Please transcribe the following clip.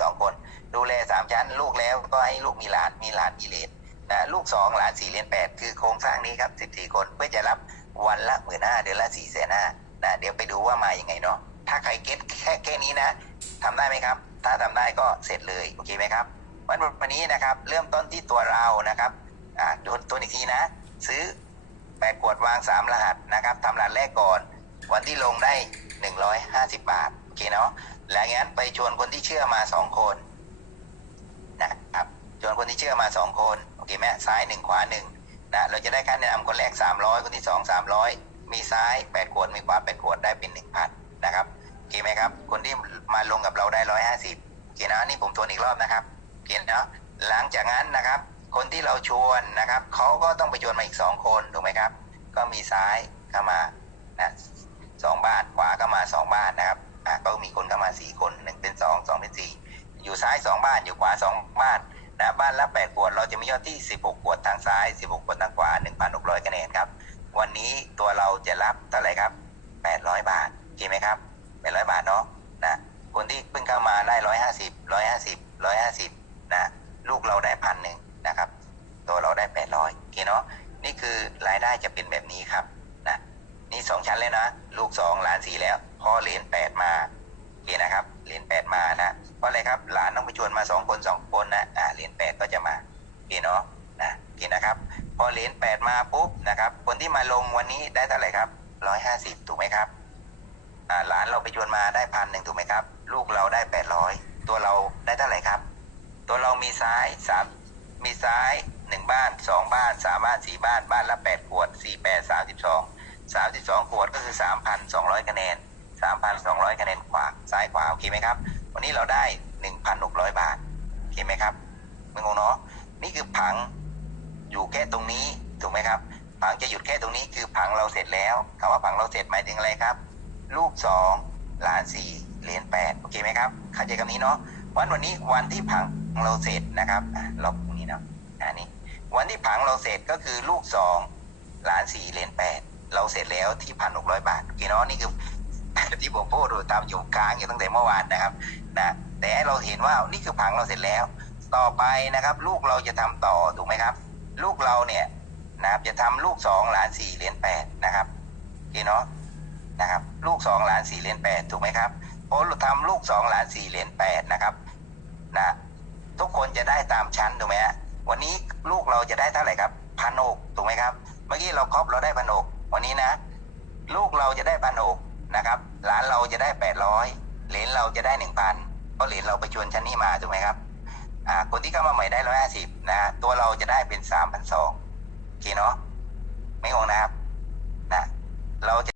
สองคน ดูแลสามชั้น ลูกแล้วก็ให้ลูกมีหลานมีหลานมีเลนนะลูกสองหลานสี่เหรียญแปดคือโครงสร้างนี้ครับสิบสี่คนเพื่อจะรับวันละหมื่นห้าเดือนละสี่แสนห้านะเดี๋ยวไปดูว่ามาอย่างไงเนาะถ้าใครเก็ตแค่แค่นี้นะทำได้ไหมครับ ถ้าทำได้ก็เสร็จเลยโอเคไหมครับวันวันนี้นะครับเริ่มต้นที่ตัวเรานะครับอ่าโดนตัวอีกทีนะ ซื้อแปดขวดวางสามรหัสนะครับทำรหัสแรกก่อน วันที่ลงได้หนึ่งร้อยห้าสิบบาท อเคเนาะแล้วงั้นไปชวนคนที่เชื่อมาสองคนนะครับชวนคนที่เชื่อมาสองคนโอเคไหมซ้ายหนึ่งขวาหนึ่งนะเราจะได้ค่าแนะนำคนแรกสามร้อยคนที่สองสามร้อยมีซ้ายแปดขวดมีขวาแปดขวดได้เป็นหนึ่งพันนะครับโอเคไหมครับ คนที่มาลงกับเราได้ร้อยห้าสิบโอเคนะนี่ผมทวนอีกรอบนะครับเขียนเนาะหลังจากนั้นนะครับ คนที่เราชวนนะครับเขาก็ต้องไปชวนมาอีกสองคนถูกไหมครับ ก็มีซ้ายเข้ามานะสองบานขวาก็มาสองบานนะครับ อะก็มีคนเข้ามาสี่คนหนึ่งเป็นสองสองเป็นสี่อยู่ซ้ายสองบ้านอยู่ขวาสองบ้านนะบ้านละแปดขวดเราจะมียอดที่สิบหกขวดทางซ้ายสิบหกขวดทางขวาหนึ่งพันหกร้อยคะแนนครับ วันนี้ตัวเราจะรับเท่าไหร่ครับแปดร้อยบาทโอเคไหมครับแปดร้อยบาทเนาะนะคนที่เพิ่งเข้ามาได้ร้อยห้าสิบร้อยห้าสิบร้อยห้าสิบนะลูกเราได้พันหนึ่งนะครับ ตัวเราได้แปดร้อยโอเคเนาะนี่คือรายได้จะเป็นแบบนี้ครับนะนี่สองชั้นเลยนะ ลูกสองหลานสี่แล้ว พอเหรียญแปดมาโอเคนะครับเหรียญแปดมานะเพราะอะไรครับหลานต้องไปชวนมาสองคนสองคนนะอ่าเหรียญแปดก็จะมาโอเคเนาะนะโอเคนะครับ พอเหรียญแปดมาปุ๊บนะครับ คนที่มาลงวันนี้ได้เท่าไหร่ครับร้อยห้าสิบถูกไหมครับอ่าหลานเราไปชวนมาได้พันหนึ่งถูกไหมครับ ลูกเราได้แปดร้อยตัวเราได้เท่าไหร่ครับ ตัวเรามีซ้ายสามมีซ้ายหนึ่งบ้านสองบ้านสามบ้านสี่บ้านบ้านละแปดขวดสี่แปดสามสิบสองสามสิบสองขวดก็คือสามพันสองร้อยคะแนน สามพันสองร้อยคะแนนขวาซ้ายขวาโอเคไหมครับ วันนี้เราได้หนึ่งพันหกร้อยบาทโอเคไหมครับไม่งงเนาะนี่คือผังอยู่แค่ตรงนี้ถูกไหมครับ ผังจะหยุดแค่ตรงนี้คือผังเราเสร็จแล้วคำว่าผังเราเสร็จหมายถึงอะไรครับ ลูกสองหลานสี่เหรียญแปดโอเคไหมครับเข้าใจคำนี้เนาะวันวันนี้วันที่ผังเราเสร็จนะครับลบตรงนี้เนาะอันนี้วันที่ผังเราเสร็จก็คือลูกสองหลานสี่เหรียญแปดเราเสร็จแล้วที่พันหกร้อยบาทโอเคเนาะนี่คือ ที่ผมพูดดูตามอยู่กลางอยู่ตั้งแต่เมื่อวานนะครับนะแต่ให้เราเห็นว่านี่คือผังเราเสร็จแล้ว ต่อไปนะครับ ลูกเราจะทำต่อถูกไหมครับ ลูกเราเนี่ยนะครับจะทำลูกสองหลานสี่เหรียญแปดนะครับโอเคเนาะนะครับ ลูกสองหลานสี่เหรียญแปดถูกไหมครับพอทำลูกสองหลานสี่เหรียญแปดนะครับนะทุกคนจะได้ตามชั้นถูกไหมฮะวันนี้ลูกเราจะได้เท่าไหร่ครับพันกถูกไหมครับ เมื่อกี้เราครอบเราได้พันกวันนี้นะ ลูกเราจะได้พันก นะครับร้านเราจะได้แปดร้อยเหรียญเราจะได้หนึ่งพันเพราะเหรียญเราไปชวนชั้นนี้มาถูกไหมครับอ่าคนที่เข้ามาใหม่ได้ร้อยห้าสิบนะตัวเราจะได้เป็นสามพันสองโอเคเนาะไม่งงนะครับนะเราจะ